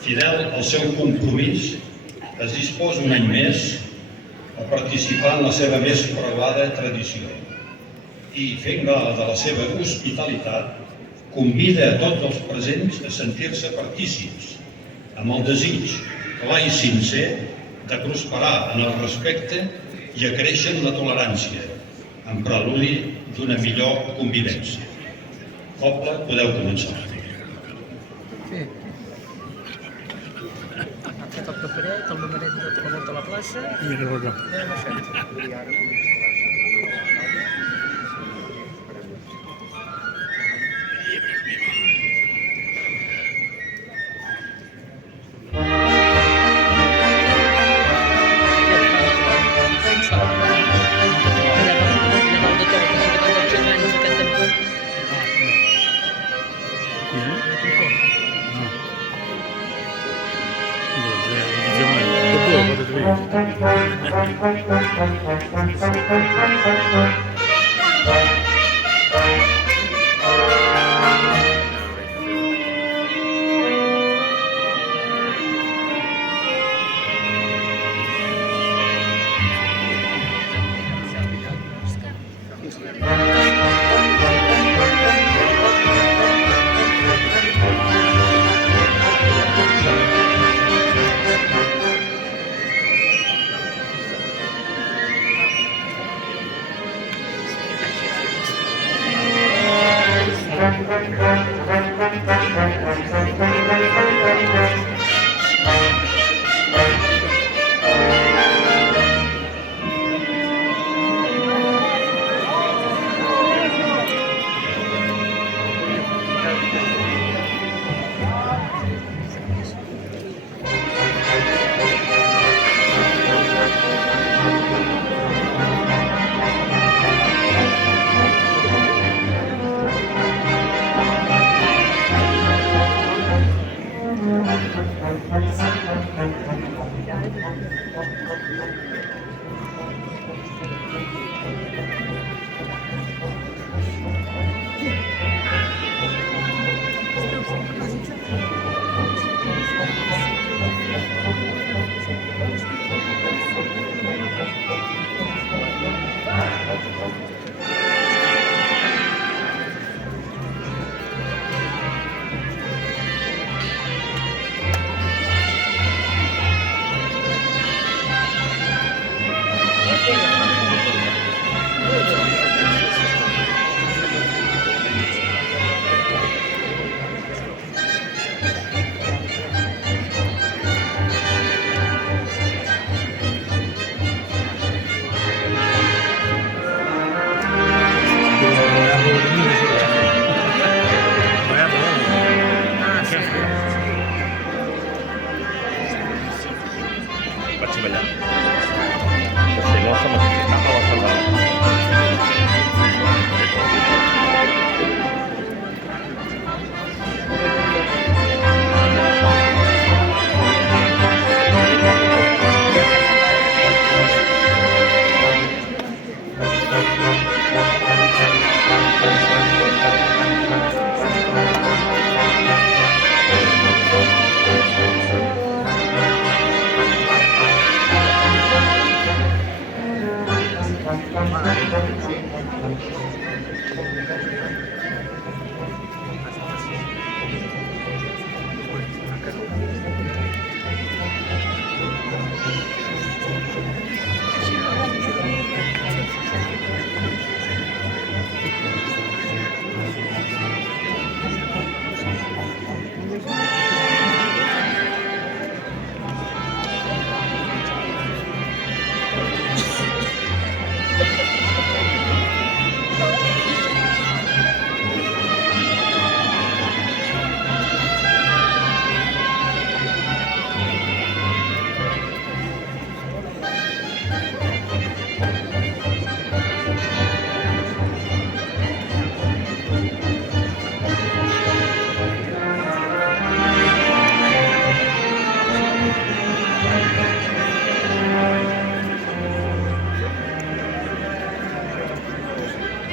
Fidel al seu compromís, es disposa un any més a participar en la seva més preuada tradició i, fent gala de la seva hospitalitat, convida a tots els presents a sentir-se partícips, amb el desig clar i sincer de prosperar en el respecte i a créixer en la tolerància, en preludi d'una millor convivència. Poble, podeu començar. Sí. Ha fet el paperet, el numeret de tota la volta a la plaça i anem a fer. Vaig ballar.